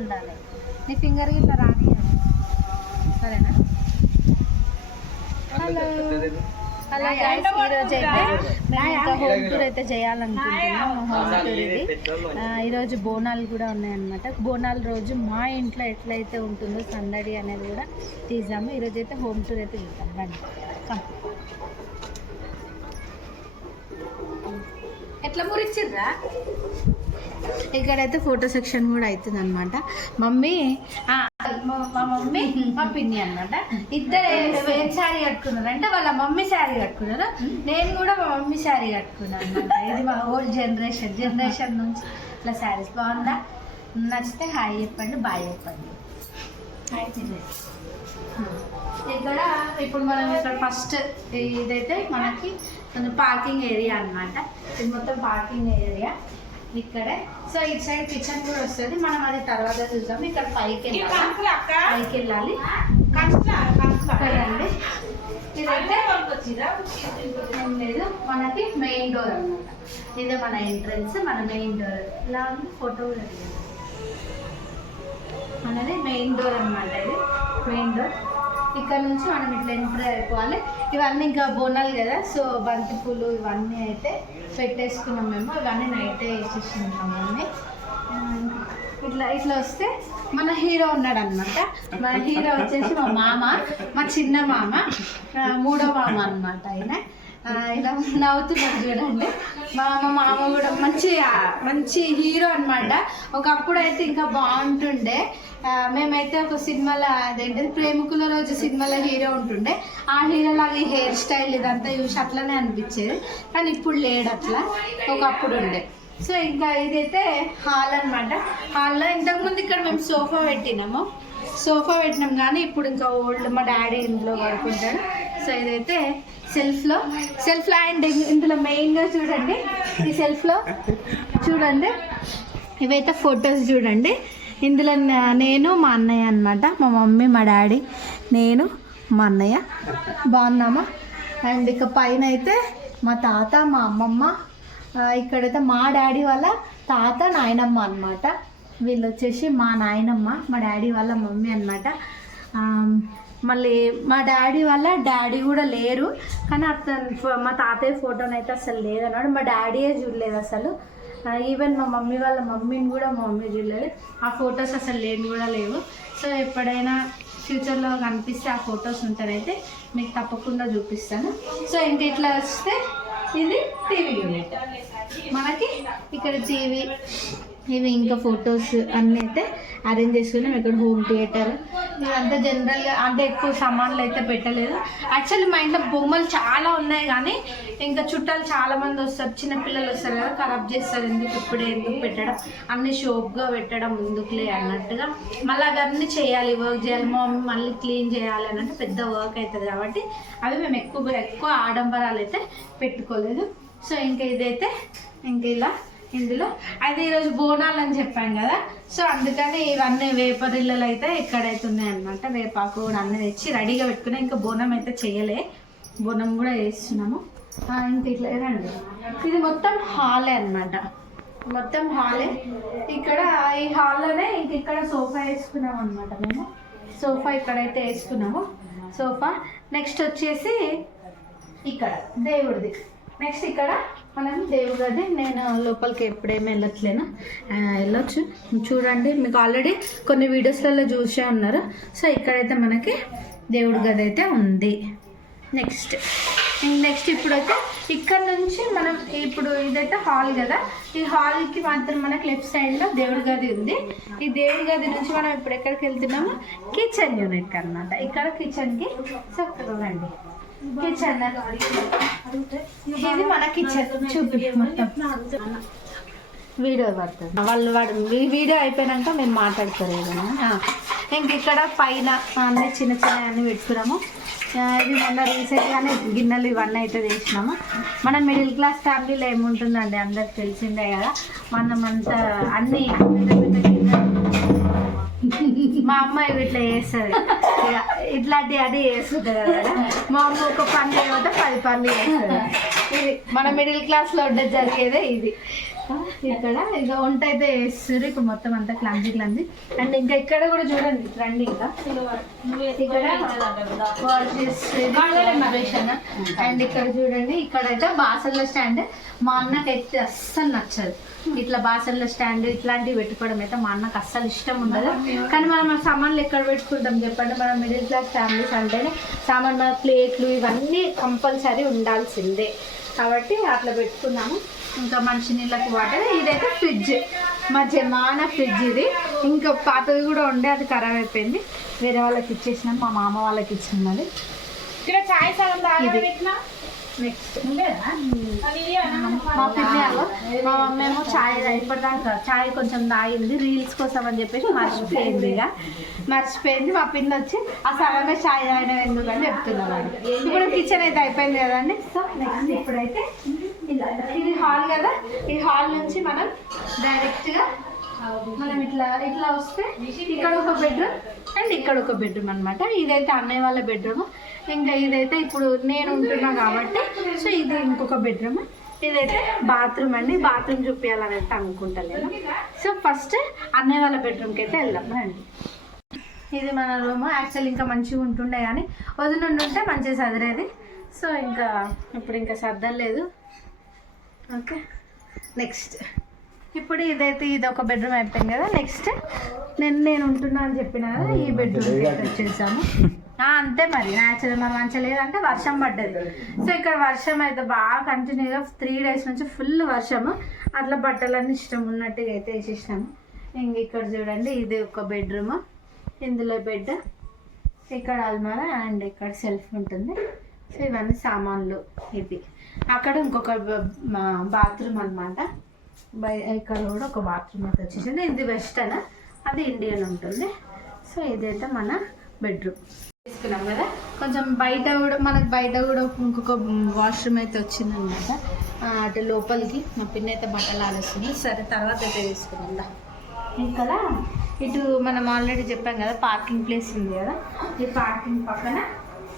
ఉండాలి నీ ఫింగర్ ఇట్లా రాని సరేనా. హలో హలో గైస్, ఈరోజు అయితే మేము ఇంకా హోమ్ టూర్ అయితే చేయాలనుకుంటున్నాం. హోమ్ టూర్ ఇది. ఈరోజు బోనాలు కూడా ఉన్నాయన్నమాట. బోనాల రోజు మా ఇంట్లో ఎట్లయితే ఉంటుందో సందడి అనేది కూడా తీసాము. ఈరోజు అయితే హోమ్ టూర్ అయితే చూద్దాం రండి. ఎట్లా మురిచ్చిర్రా. ఇక్కడైతే ఫోటో సెక్షన్ కూడా అవుతుంది అనమాట. మమ్మీ మా మమ్మీ మా పిన్ని అనమాట. ఇద్దరు ఏం శారీ కట్టుకున్నారు అంటే వాళ్ళ మమ్మీ శారీ కట్టుకున్నారు. నేను కూడా మా మమ్మీ శారీ కట్టుకున్నాను అనమాట. ఇది మా ఓల్డ్ జనరేషన్ నుంచి ఇట్లా శారీస్. బాగుందా? నచ్చితే హాయ్ చెప్పండి, బాయ్ చెప్పండి. ఇక్కడ ఇప్పుడు మనం ఇక్కడ ఫస్ట్ ఇదైతే మనకి పార్కింగ్ ఏరియా అనమాట. ఇది మొత్తం పార్కింగ్ ఏరియా ఇక్కడే. సో ఇటు సైడ్ కిచెన్ కూడా వస్తుంది. మనం అది తర్వాత చూద్దాం. ఇక్కడ పైకి వెళ్ళాలి కదండి. ఇదైతే ఏం లేదు, మనకి మెయిన్ డోర్ అనమాట. ఇదే మన ఎంట్రన్స్, మన మెయిన్ డోర్. ఇలా ఉంది ఫోటో కూడా అనేది మెయిన్ డోర్ అనమాట. ఇది మెయిన్ డోర్. ఇక్కడ నుంచి మనం ఇట్లా ఎంటర్ అయిపోవాలి. ఇవన్నీ ఇంకా బోనాలు కదా, సో బంతి పూలు ఇవన్నీ అయితే పెట్టేసుకున్నాం మేము. ఇవన్నీ నైటే వేసేసుకున్నాం అన్నీ. ఇట్లా ఇట్లా వస్తే మన హీరో ఉన్నాడు అనమాట. మన హీరో వచ్చేసి మా మామ, మా చిన్న మామ, మూడో మామ అనమాట. ఆయన ఇలా నవ్వుతున్నాడు చూడండి. మామ కూడా మంచి హీరో అనమాట. ఒకప్పుడు అయితే ఇంకా బాగుంటుండే. మేమైతే ఒక సినిమాలో అదేంటిది ప్రేమికుల రోజు సినిమాలో హీరో ఉంటుండే. ఆ హీరో లాగా ఈ హెయిర్ స్టైల్ ఇదంతా చూసి అట్లనే అనిపించేది. కానీ ఇప్పుడు లేడు అట్లా, ఒకప్పుడు ఉండే. సో ఇంకా ఇదైతే హాల్ అనమాట. హాల్లో ఇంతకుముందు ఇక్కడ మేము సోఫా పెట్టినాం కానీ ఇప్పుడు ఇంకా ఓల్డ్ మా డాడీ ఇంట్లో పడుకుంటాడు. సో ఇదైతే సెల్ఫ్లో అండ్ ఇందులో మెయిన్గా చూడండి, ఈ సెల్ఫ్లో చూడండి ఇవైతే ఫొటోస్ చూడండి. ఇందులో నేను మా అన్నయ్య అనమాట. మా మమ్మీ, మా డాడీ, నేను, మా అన్నయ్య. బాగున్నామా? అండ్ ఇక పైన అయితే మా తాత, మా అమ్మమ్మ. ఇక్కడైతే మా డాడీ వాళ్ళ తాత, నాయనమ్మ అనమాట. వీళ్ళు వచ్చేసి మా నాయనమ్మ, మా డాడీ వాళ్ళ మమ్మీ అనమాట. మళ్ళీ మా డాడీ వాళ్ళ డాడీ కూడా లేరు, కానీ అతను మా తాతయ్య ఫోటోనైతే అసలు లేదన్నాడు. మా డాడీయే చూడలేదు అసలు. ఈవెన్ మా మమ్మీ వాళ్ళ మమ్మీని కూడా మా మమ్మీ చూడలేదు. ఆ ఫొటోస్ అసలు లేని కూడా లేవు. సో ఎప్పుడైనా ఫ్యూచర్లో కనిపిస్తే ఆ ఫొటోస్ ఉంటేనైతే మీకు తప్పకుండా చూపిస్తాను. సో ఇంక ఇట్లా వస్తే ఇది టీవీ యూనిట్ మనకి. ఇక్కడ టీవీ, ఇవి ఇంకా ఫొటోస్ అన్నీ అయితే అరేంజ్ చేసుకున్నాం. ఇక్కడ హోమ్ థియేటర్ ఇదంతా జనరల్గా అంటే ఎక్కువ సామాన్లు అయితే పెట్టలేదు. యాక్చువల్లీ మా ఇంట్లో బొమ్మలు చాలా ఉన్నాయి కానీ ఇంకా చుట్టాలు చాలామంది వస్తారు, చిన్నపిల్లలు వస్తారు కదా, ఖరాబ్ చేస్తారు. ఎందుకు పెట్టడం, అన్ని షోప్గా పెట్టడం ఎందుకులే అన్నట్టుగా. మళ్ళీ అవన్నీ చేయాలి, వర్క్ చేయాలి, మా మమ్మీ మళ్ళీ క్లీన్ చేయాలి అన్నట్టు పెద్ద వర్క్ అవుతుంది కాబట్టి అవి మేము ఎక్కువ ఆడంబరాలు అయితే పెట్టుకోలేదు. సో ఇంకా ఇదైతే ఇంక ఇలా ఇందులో అయితే ఈరోజు బోనాలు అని చెప్పాం కదా, సో అందుకని ఇవన్నీ వేపరిల్లలు అయితే ఇక్కడైతే ఉన్నాయన్నమాట. వేపాకు కూడా అన్నీ తెచ్చి రెడీగా పెట్టుకున్నాం. ఇంకా బోనం అయితే చేయలే, బోనం కూడా వేస్తున్నాము. ఇంక ఇట్లా రండి. ఇది మొత్తం హాలే అనమాట, మొత్తం హాలే. ఇక్కడ ఈ హాల్లోనే ఇంక ఇక్కడ సోఫా వేసుకున్నాం అనమాట. మేము సోఫా ఇక్కడైతే వేసుకున్నాము సోఫా. నెక్స్ట్ వచ్చేసి ఇక్కడ దేవుడిది. నెక్స్ట్ ఇక్కడ మనం దేవుడు గది. నేను లోపలికి ఎప్పుడేమీ వెళ్ళట్లేను, వెళ్ళొచ్చు. చూడండి, మీకు ఆల్రెడీ కొన్ని వీడియోస్లలో చూసే ఉన్నారు. సో ఇక్కడైతే మనకి దేవుడి గది అయితే ఉంది. నెక్స్ట్ ఇప్పుడైతే ఇక్కడ నుంచి మనం ఇప్పుడు ఇదైతే హాల్ కదా, ఈ హాల్కి మాత్రం మనకి లెఫ్ట్ సైడ్లో దేవుడి గది ఉంది. ఈ దేవుడి గది నుంచి మనం ఇప్పుడు ఎక్కడికి వెళ్తున్నాము, కిచెన్ యూనిట్ అనమాట. ఇక్కడ కిచెన్కి చక్కగా రండి. కిచెన్ ఇది మన కిచెన్. చూపి మొత్తం వీడియో పడుతుంది. వాడు వీడియో అయిపోయాక మేము మాట్లాడతారు ఏదైనా. ఇంక ఇక్కడ పైన అన్నీ చిన్న అన్నీ పెట్టుకున్నాము. ఇది మొన్న రీసెంట్గానే గిన్నెలు ఇవన్నీ అయితే చేసినాము. మన మిడిల్ క్లాస్ ఫ్యామిలీలో ఏముంటుందండి, అందరికి తెలిసిందే కదా. మనమంతా అన్నీ మా అమ్మాయి ఇట్లా చేస్తుంది, ఇట్లాంటివి అన్నీ చేస్తుంటుంది కదా. మా అమ్మ ఒక పని చేయమంటే 10 పనులు చేస్తుంది. ఇది మన మిడిల్ క్లాస్లో ఉండే జరిగేదే ఇది. ఇక్కడ ఇక వంట అయితే వేస్తారు. ఇప్పుడు మొత్తం అంతా క్లంజీ అండ్ ఇంకా ఇక్కడ కూడా చూడండి రండి. ఇంకా ఇక్కడ అండ్ ఇక్కడ చూడండి, ఇక్కడైతే బాసన్ల స్టాండ్. మా అన్నకైతే అస్సలు నచ్చదు ఇట్లా బాసన్ల స్టాండ్ ఇట్లాంటివి పెట్టుకోవడం. అయితే మా అన్నకు అస్సలు ఇష్టం ఉండదు. కానీ మనం సామాన్లు ఎక్కడ పెట్టుకుంటాం చెప్పండి. మనం మిడిల్ క్లాస్ ఫ్యామిలీస్ అంటేనే సామాన్, మన ప్లేట్లు ఇవన్నీ కంపల్సరీ ఉండాల్సిందే. కాబట్టి అట్లా పెట్టుకున్నాము. ఇంకా మంచినీళ్ళకి వాటర్. ఇదైతే ఫ్రిడ్జ్, మా జమానా ఫ్రిడ్జ్ ఇది. ఇంకా పాతది కూడా ఉండే, అది ఖరాబ్ అయిపోయింది. వేరే వాళ్ళకి ఇచ్చేసినాం, మా మామ వాళ్ళకి ఇచ్చినాం. అది ఇక్కడ చాయ్ సగం పెట్టినా. నెక్స్ట్ మా పిల్లలు మా మమ్మీ ఏమో చాయ్ ఇప్పటిదాకా చాయ్ కొంచెం తాగింది రీల్స్ కోసం అని చెప్పేసి మర్చిపోయింది. ఇక మర్చిపోయింది. మా పిల్ల వచ్చి ఆ సగమే చాయ్ తాగిన ఎందుకు అని చెప్తున్నాను. ఇప్పుడు కిచెన్ అయితే అయిపోయింది కదండి. సో నెక్స్ట్ ఇప్పుడైతే ఇది హాల్ కదా. ఈ హాల్ నుంచి మనం డైరెక్ట్గా మనం ఇట్లా వస్తే ఇక్కడ ఒక బెడ్రూమ్ అండ్ ఇక్కడ ఒక బెడ్రూమ్ అనమాట. ఇదైతే అన్నయ్య వాళ్ళ బెడ్రూమ్. ఇంకా ఇదైతే ఇప్పుడు నేను ఉంటున్నా కాబట్టి సో ఇది ఇంకొక బెడ్రూమ్. ఇదైతే బాత్రూమ్ అండి. బాత్రూమ్ చూపించాలని అయితే అనుకుంటలేను. సో ఫస్ట్ అన్నయ్య వాళ్ళ బెడ్రూమ్కి అయితే వెళ్దాం రండి. ఇది మన రూమ్. యాక్చువల్ ఇంకా మంచిగా ఉంటుండే కానీ వదిలిండి ఉంటే మంచిగా సదిరేది. సో ఇంకా ఇప్పుడు ఇంకా సర్దలేదు. ఓకే నెక్స్ట్ ఇప్పుడు ఇదైతే ఇది ఒక బెడ్రూమ్ అయిపోయింది కదా. నెక్స్ట్ నేను ఉంటున్నా అని చెప్పిన కదా, ఈ బెడ్రూమ్కి వచ్చేసాము. అంతే మరి న్యాచురల్ మరి మంచిగా లేదంటే వర్షం పడ్డది. సో ఇక్కడ వర్షం అయితే బాగా కంటిన్యూగా 3 days నుంచి ఫుల్ వర్షము. అట్లా బట్టలన్నీ ఇష్టం ఉన్నట్టుగా అయితే వేసేసినాము. ఇంక ఇక్కడ చూడండి, ఇది ఒక బెడ్రూమ్. ఇందులో బెడ్, ఇక్కడ అల్మారా అండ్ ఇక్కడ సెల్ఫ్ ఉంటుంది. సో ఇవన్నీ సామాన్లు. ఇది అక్కడ ఇంకొక బాత్రూమ్ అనమాట. ఇక్కడ కూడా ఒక బాత్రూమ్ అయితే వచ్చేసింది. ఇది వెస్టర్న్, అది ఇండియన్ ఉంటుంది. సో ఇదైతే మన బెడ్రూమ్ తీసుకున్నాం కదా. కొంచెం బయట కూడా మనకు బయట కూడా ఇంకొక వాష్రూమ్ అయితే వచ్చిందనమాట. అటు లోపలికి మా పిన్ని అయితే బట్టలు ఆడేస్తుంది. సరే తర్వాత అయితే తీసుకున్నాం. ఇక్కడ ఇటు మనం ఆల్రెడీ చెప్పాం కదా పార్కింగ్ ప్లేస్ ఉంది కదా. ఈ పార్కింగ్ పక్కన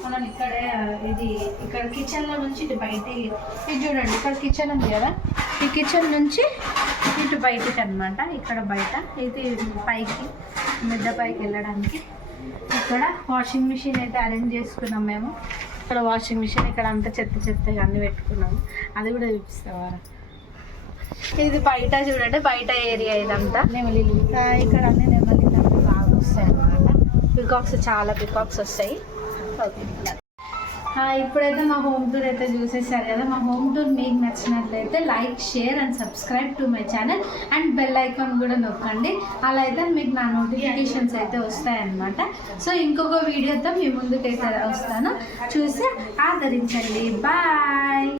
మనం ఇక్కడ కిచెన్లో నుంచి ఇటు బయట ఇది చూడండి. ఇక్కడ కిచెన్ ఉంది కదా, ఈ కిచెన్ నుంచి ఇటు బయటకి అనమాట. ఇక్కడ బయట ఇది పైకి మిద్ద పైకి వెళ్ళడానికి. ఇక్కడ వాషింగ్ మిషన్ అయితే అరేంజ్ చేసుకున్నాం మేము. ఇక్కడ వాషింగ్ మిషన్, ఇక్కడ అంతా చెత్తగా అన్నీ పెట్టుకున్నాము. అది కూడా చూపిస్తావారా. ఇది బయట చూడండి, బయట ఏరియా ఇదంతా. నెమలీలు ఇక్కడ అన్ని నెమలీలు బాగా వస్తాయి అన్నమాట. పికాక్స్, చాలా పికాక్స్ వస్తాయి. ఓకే ఇప్పుడైతే మా హోమ్ టూర్ అయితే చూసేసారు కదా. మా హోమ్ టూర్ మీకు నచ్చినట్లయితే like, share and subscribe to my channel and bell icon కూడా నొక్కండి. అలా అయితే మీకు నా నోటిఫికేషన్స్ అయితే వస్తాయన్నమాట. సో ఇంకొక వీడియోతో మీ ముందుకైతే వస్తాను, చూసి ఆదరించండి. బాయ్.